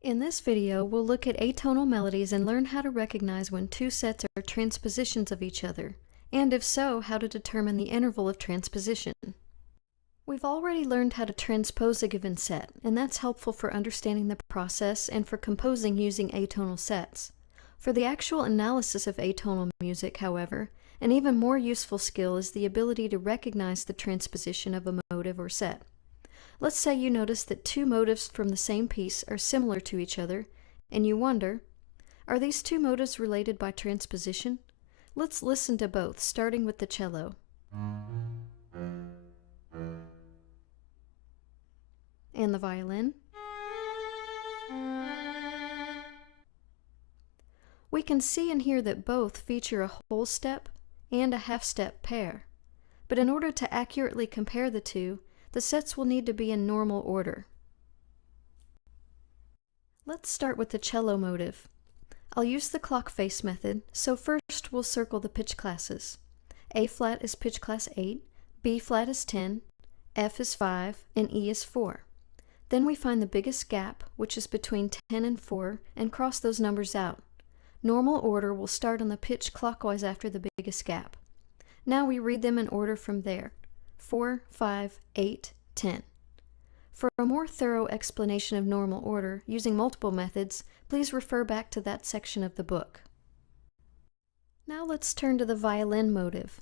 In this video, we'll look at atonal melodies and learn how to recognize when two sets are transpositions of each other, and if so, how to determine the interval of transposition. We've already learned how to transpose a given set, and that's helpful for understanding the process and for composing using atonal sets. For the actual analysis of atonal music, however, an even more useful skill is the ability to recognize the transposition of a motive or set. Let's say you notice that two motives from the same piece are similar to each other, and you wonder, are these two motives related by transposition? Let's listen to both, starting with the cello. And the violin. We can see and hear that both feature a whole step and a half step pair. But in order to accurately compare the two, the sets will need to be in normal order. Let's start with the cello motive. I'll use the clock face method, so first we'll circle the pitch classes. A flat is pitch class 8, B flat is 10, F is 5, and E is 4. Then we find the biggest gap, which is between 10 and 4, and cross those numbers out. Normal order will start on the pitch clockwise after the biggest gap. Now we read them in order from there. 4, 5, 8, 10. For a more thorough explanation of normal order using multiple methods, please refer back to that section of the book. Now let's turn to the violin motive.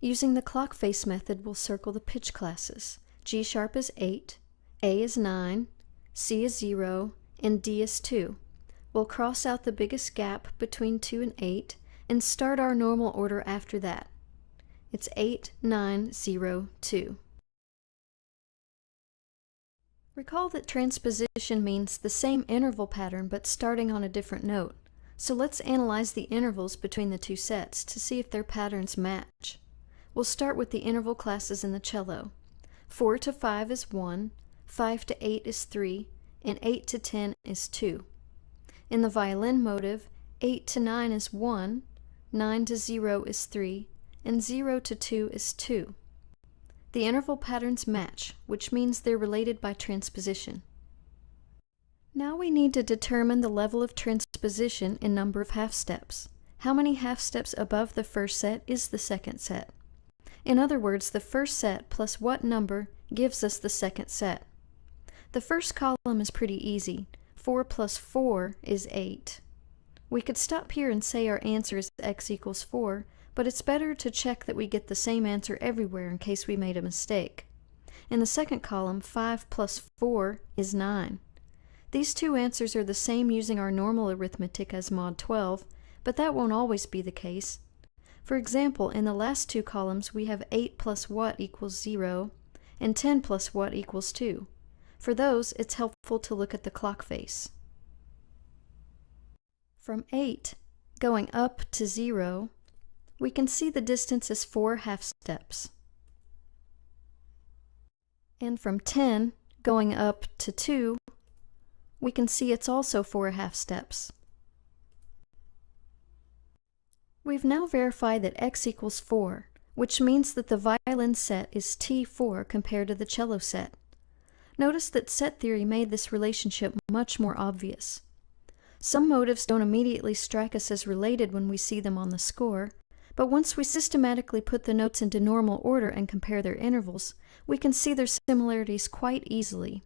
Using the clock face method, we'll circle the pitch classes. G sharp is 8, A is 9, C is 0, and D is 2. We'll cross out the biggest gap between 2 and 8 and start our normal order after that. It's 8, 9, 0, 2. Recall that transposition means the same interval pattern but starting on a different note. So let's analyze the intervals between the two sets to see if their patterns match. We'll start with the interval classes in the cello. 4 to 5 is 1, 5 to 8 is 3, and 8 to 10 is 2. In the violin motive, 8 to 9 is 1, 9 to 0 is 3, and 0 to 2 is 2. The interval patterns match, which means they're related by transposition. Now we need to determine the level of transposition in number of half steps. How many half steps above the first set is the second set? In other words, the first set plus what number gives us the second set. The first column is pretty easy. 4 plus 4 is 8. We could stop here and say our answer is x equals 4, but it's better to check that we get the same answer everywhere in case we made a mistake. In the second column, 5 plus 4 is 9. These two answers are the same using our normal arithmetic as mod 12, but that won't always be the case. For example, in the last two columns we have 8 plus what equals 0, and 10 plus what equals 2. For those, it's helpful to look at the clock face. From 8 going up to 0, we can see the distance is 4 half steps. And from 10 going up to 2, we can see it's also 4 half steps. We've now verified that x equals 4, which means that the violin set is T4 compared to the cello set. Notice that set theory made this relationship much more obvious. Some motives don't immediately strike us as related when we see them on the score, but once we systematically put the notes into normal order and compare their intervals, we can see their similarities quite easily.